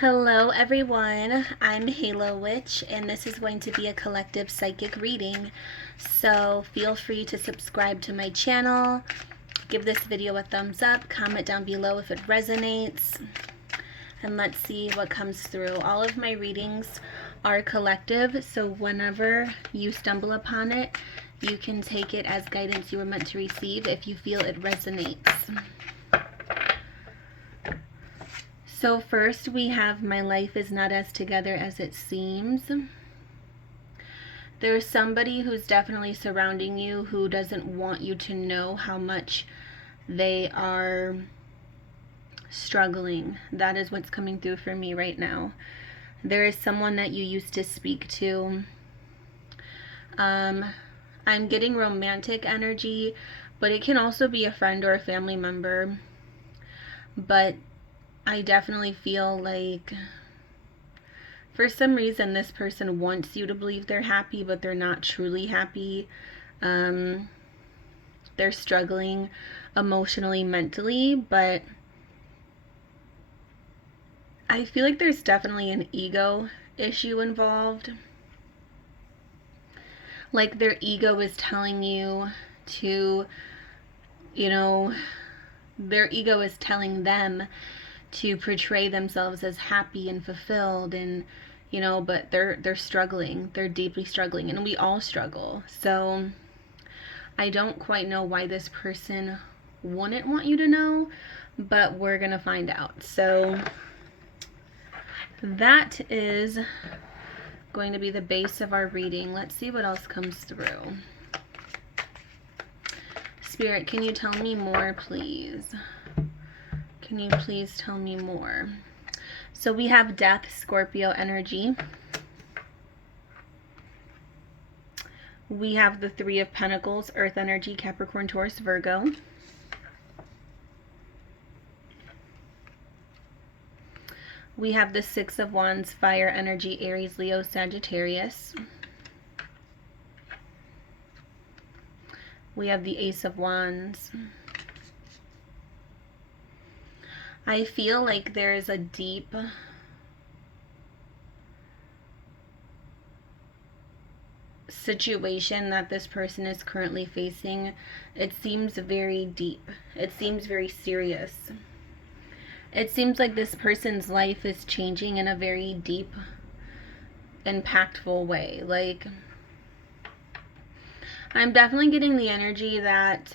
Hello everyone, I'm Halo Witch and this is going to be a collective psychic reading. So feel free to subscribe to my channel, give this video a thumbs up, comment down below if it resonates, and let's see what comes through. All of my readings are collective, so whenever you stumble upon it, you can take it as guidance you were meant to receive if you feel it resonates. So first we have my life is not as together as it seems. There's somebody who's definitely surrounding you who doesn't want you to know how much they are struggling. That is what's coming through for me right now. There is someone that you used to speak to. I'm getting romantic energy, but it can also be a friend or a family member. But I definitely feel like for some reason this person wants you to believe they're happy, but they're not truly happy. They're struggling emotionally, mentally, but I feel like there's definitely an ego issue involved. Like their ego is telling you to, their ego is telling them to portray themselves as happy and fulfilled, and but they're struggling. They're deeply struggling, and we all struggle. So I don't quite know why this person wouldn't want you to know, but we're gonna find out. So that is going to be the base of our reading. Let's see what else comes through. Spirit, can you tell me more, please? Can you please tell me more? So we have Death, Scorpio energy. We have the Three of Pentacles, Earth energy, Capricorn, Taurus, Virgo. We have the Six of Wands, Fire energy, Aries, Leo, Sagittarius. We have the Ace of Wands. I feel like there is a deep situation that this person is currently facing. It seems very deep. It seems very serious. It seems like this person's life is changing in a very deep, impactful way. Like, I'm definitely getting the energy that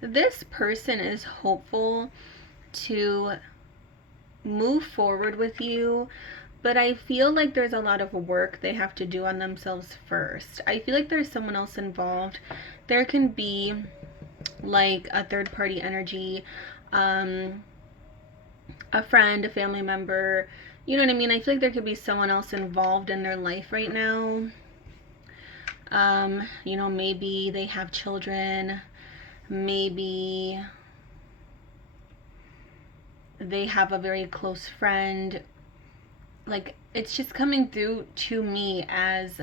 this person is hopeful to move forward with you, but I feel like there's a lot of work they have to do on themselves first. I feel like there's someone else involved. There can be like a third party energy, a friend, a family member, you know what I mean? I feel like there could be someone else involved in their life right now. Maybe they have children, maybe they have a very close friend. Like, it's just coming through to me as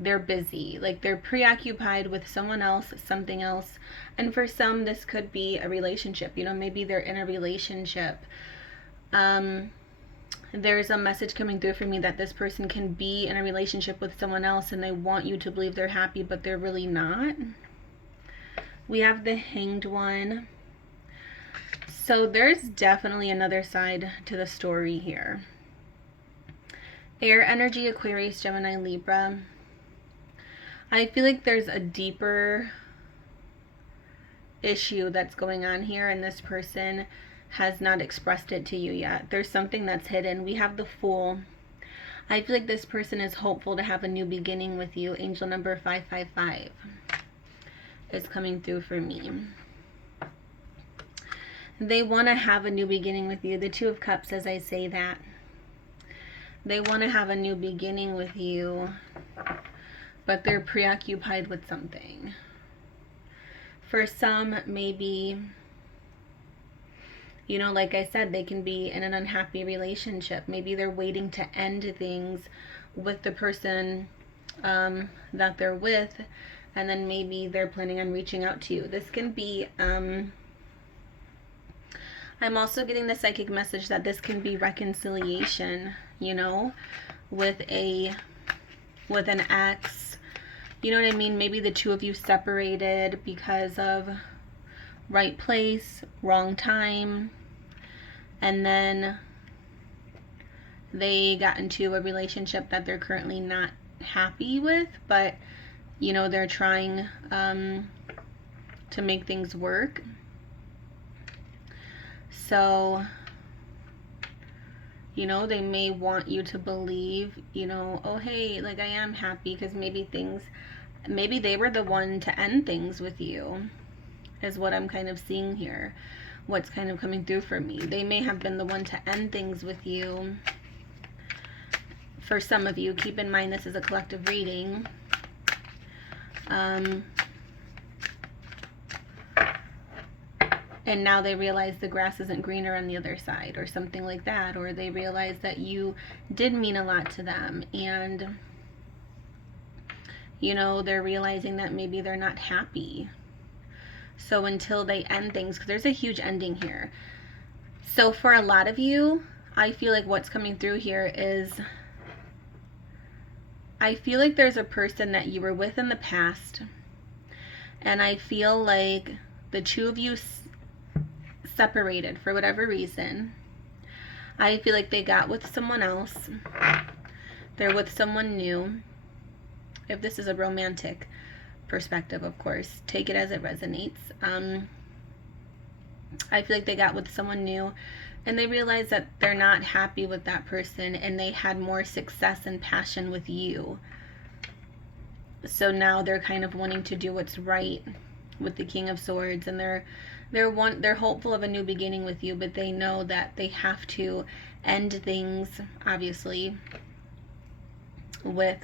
they're busy, like they're preoccupied with someone else, something else. And for some, this could be a relationship. Maybe they're in a relationship. There's a message coming through for me that this person can be in a relationship with someone else and they want you to believe they're happy, but they're really not. We have the Hanged One. So there's definitely another side to the story here. Air energy, Aquarius, Gemini, Libra. I feel like there's a deeper issue that's going on here, and this person has not expressed it to you yet. There's something that's hidden. We have the Fool. I feel like this person is hopeful to have a new beginning with you. Angel number 555 is coming through for me. They want to have a new beginning with you. The Two of Cups, as I say that. They want to have a new beginning with you, but they're preoccupied with something. For some, maybe, like I said, they can be in an unhappy relationship. Maybe they're waiting to end things with the person that they're with, and then maybe they're planning on reaching out to you. This can be I'm also getting the psychic message that this can be reconciliation, you know, with an ex. You know what I mean? Maybe the two of you separated because of right place, wrong time, and then they got into a relationship that they're currently not happy with, but you know, they're trying to make things work. So, you know, they may want you to believe, you know, oh hey, like I am happy, because maybe they were the one to end things with you, is what I'm kind of seeing here. What's kind of coming through for me. They may have been the one to end things with you. For some of you, keep in mind this is a collective reading. And now they realize the grass isn't greener on the other side, or something like that. Or they realize that you did mean a lot to them, and you know, they're realizing that maybe they're not happy. So until they end things, because there's a huge ending here. So for a lot of you, I feel like what's coming through here is, I feel like there's a person that you were with in the past, and I feel like the two of you separated for whatever reason. I feel like they got with someone else. They're with someone new. If this is a romantic perspective, of course, take it as it resonates. I feel like they got with someone new, and they realized that they're not happy with that person, and they had more success and passion with you. So now they're kind of wanting to do what's right with the King of Swords, and they're hopeful of a new beginning with you, but they know that they have to end things, obviously, with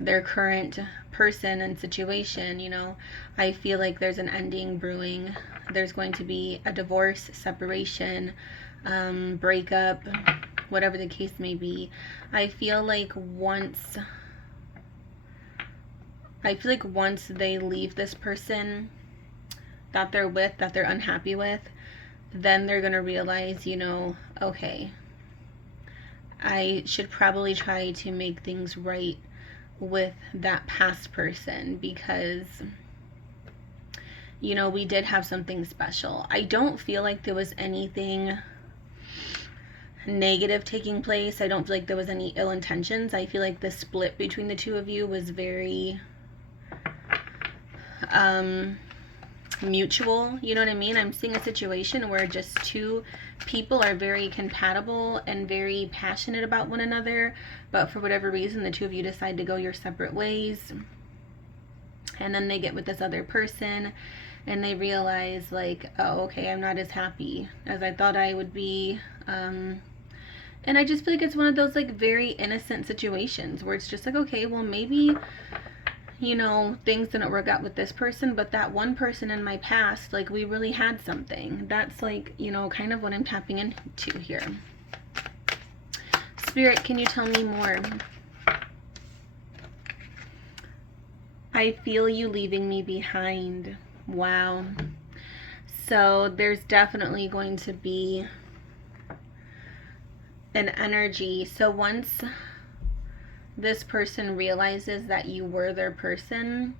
their current person and situation. You know, I feel like there's an ending brewing. There's going to be a divorce, separation, breakup, whatever the case may be. I feel like once they leave this person that they're with, that they're unhappy with, then they're going to realize, you know, okay, I should probably try to make things right with that past person, because, you know, we did have something special. I don't feel like there was anything negative taking place. I don't feel like there was any ill intentions. I feel like the split between the two of you was very mutual. You know what I mean? I'm seeing a situation where just two people are very compatible and very passionate about one another, but for whatever reason the two of you decide to go your separate ways, and then they get with this other person and they realize, like, oh, okay, I'm not as happy as I thought I would be. And I just feel like it's one of those, like, very innocent situations where it's just like, okay, well, maybe, you know, things didn't work out with this person, but that one person in my past, like, we really had something. That's, like, you know, kind of what I'm tapping into here. Spirit, can you tell me more? I feel you leaving me behind. Wow. So there's definitely going to be an energy. So once this person realizes that you were their person,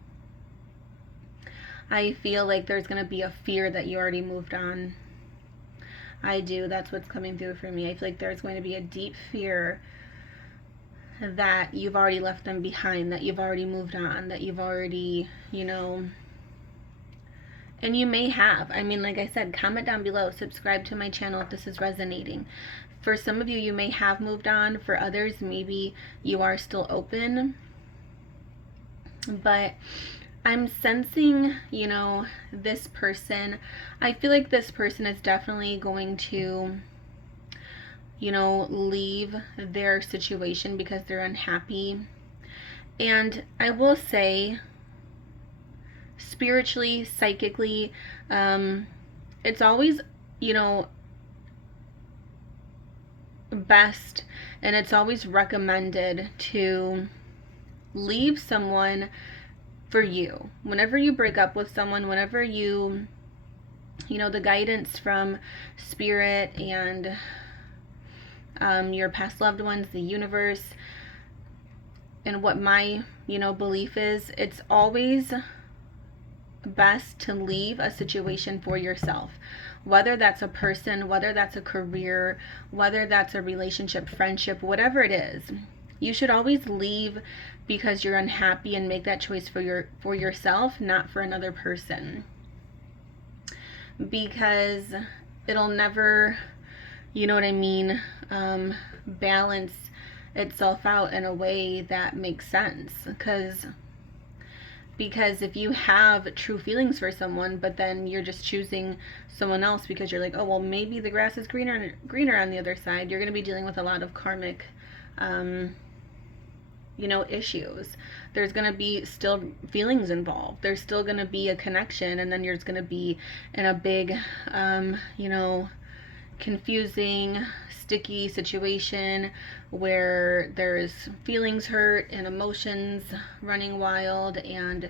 I feel like there's going to be a fear that you already moved on. I do. That's what's coming through for me. I feel like there's going to be a deep fear that you've already left them behind, that you've already moved on, that you've already, you know, and you may have. I mean, like I said, comment down below, subscribe to my channel if this is resonating. For some of you, you may have moved on. For others, maybe you are still open. But I'm sensing, you know, this person, I feel like this person is definitely going to, you know, leave their situation because they're unhappy. And I will say, spiritually, psychically, it's always, you know, best, and it's always recommended to leave someone for you. Whenever you break up with someone, whenever you you know, the guidance from spirit and your past loved ones, the universe, and what my, you know, belief is, it's always best to leave a situation for yourself. Whether that's a person, whether that's a career, whether that's a relationship, friendship, whatever it is, you should always leave because you're unhappy and make that choice for yourself, not for another person. Because it'll never, you know what I mean, balance itself out in a way that makes sense. Because if you have true feelings for someone, but then you're just choosing someone else because you're like, oh, well, maybe the grass is greener on the other side, you're going to be dealing with a lot of karmic, you know, issues. There's going to be still feelings involved. There's still going to be a connection, and then you're going to be in a big, you know, confusing, sticky situation where there's feelings hurt and emotions running wild, and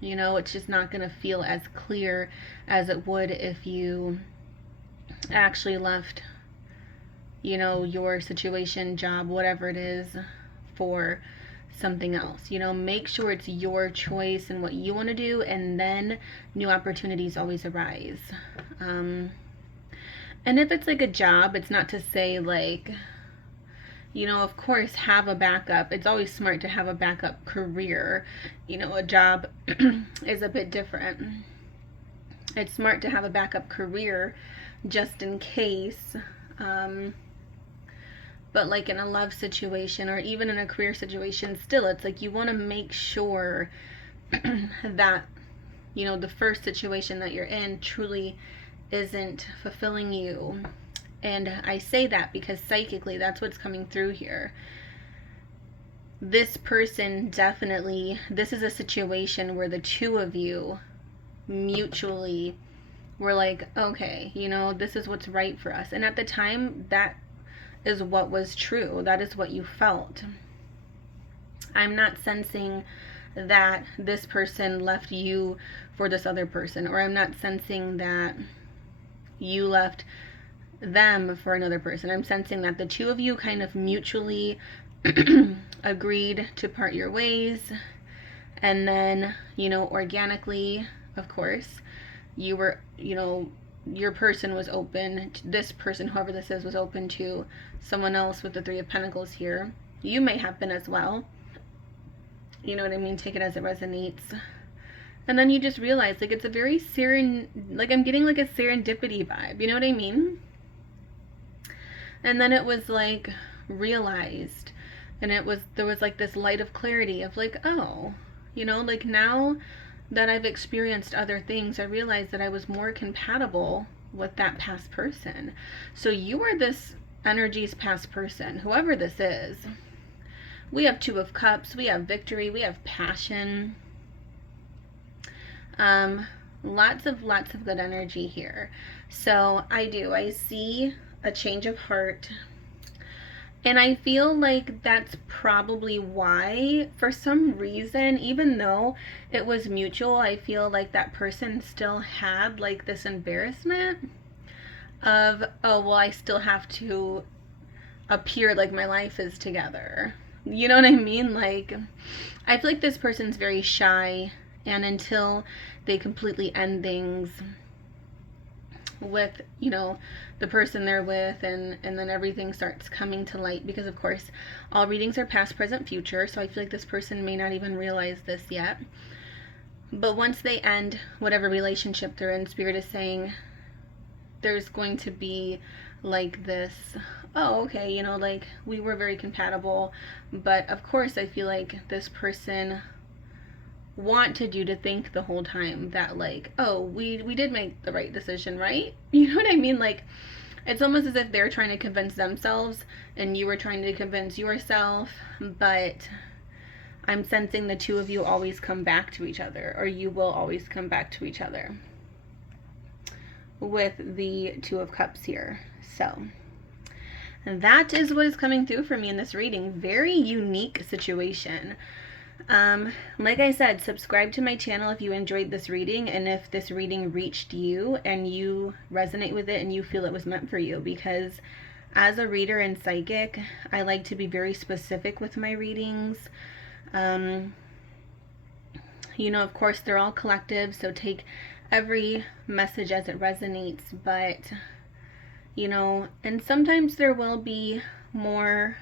you know, it's just not going to feel as clear as it would if you actually left, you know, your situation, job, whatever it is, for something else. You know, make sure it's your choice and what you want to do, and then new opportunities always arise. And if it's like a job, it's not to say like, you know, of course, have a backup. It's always smart to have a backup career. You know, a job is a bit different. It's smart to have a backup career just in case. But like in a love situation or even in a career situation, still, it's like you want to make sure that, you know, the first situation that you're in truly isn't fulfilling you. And I say that because psychically that's what's coming through here. This person definitely, this is a situation where the two of you mutually were like, okay, you know, this is what's right for us. And at the time, that is what was true. That is what you felt. I'm not sensing that this person left you for this other person, or I'm not sensing that you left them for another person. I'm sensing that the two of you kind of mutually agreed to part your ways, and then, you know, organically, of course, you were, you know, your person was open, this person, whoever this is, was open to someone else with the Three of Pentacles here. You may have been as well. You know what I mean? Take it as it resonates. And then you just realize, like, it's a very like, I'm getting like a serendipity vibe. You know what I mean? And then it was like realized, and there was like this light of clarity of like, oh, you know, like now that I've experienced other things, I realized that I was more compatible with that past person. So you are this energy's past person, whoever this is. We have Two of Cups, we have victory, we have passion. Lots of good energy here. So I see a change of heart, and I feel like that's probably why, for some reason, even though it was mutual, I feel like that person still had like this embarrassment of, oh, well, I still have to appear like my life is together. You know what I mean? Like, I feel like this person's very shy, and until they completely end things with, you know, the person they're with, and then everything starts coming to light, because of course all readings are past, present, future, so I feel like this person may not even realize this yet. But once they end whatever relationship they're in, Spirit is saying there's going to be like this, oh, okay, you know, like, we were very compatible, but of course I feel like this person wanted you to think the whole time that, like, oh, we did make the right decision, right? You know what I mean? Like, it's almost as if they're trying to convince themselves and you were trying to convince yourself. But I'm sensing the two of you always come back to each other, or you will always come back to each other with the Two of Cups here. So that is what is coming through for me in this reading. Very unique situation. Like I said, subscribe to my channel if you enjoyed this reading and if this reading reached you and you resonate with it and you feel it was meant for you, because as a reader and psychic, I like to be very specific with my readings. You know, of course, they're all collective, so take every message as it resonates, but, you know, and sometimes there will be more,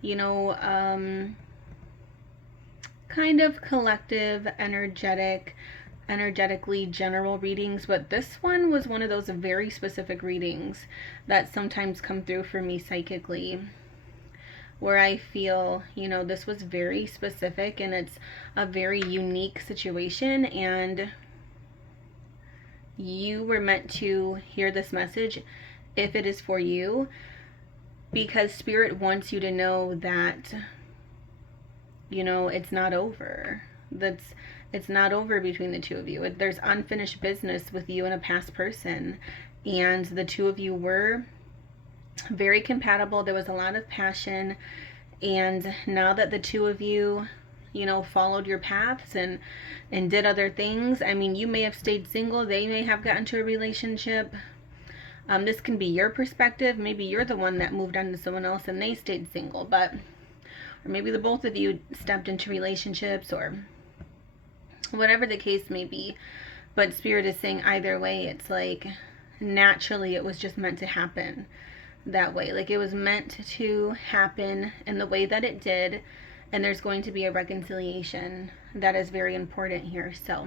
you know, kind of collective, energetically general readings, but this one was one of those very specific readings that sometimes come through for me psychically, where I feel, you know, this was very specific and it's a very unique situation, and you were meant to hear this message if it is for you, because Spirit wants you to know that, you know, it's not over. It's not over between the two of you. There's unfinished business with you and a past person, and the two of you were very compatible. There was a lot of passion, and now that the two of you, you know, followed your paths and did other things, I mean, you may have stayed single, they may have gotten to a relationship. This can be your perspective. Maybe you're the one that moved on to someone else and they stayed single, but or maybe the both of you stepped into relationships, or whatever the case may be. But Spirit is saying either way, it's like naturally it was just meant to happen that way. Like it was meant to happen in the way that it did, and there's going to be a reconciliation that is very important here. So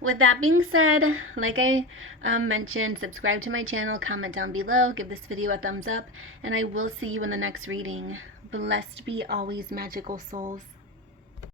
with that being said, like I mentioned, subscribe to my channel, comment down below, give this video a thumbs up, and I will see you in the next reading. Blessed be always, magical souls.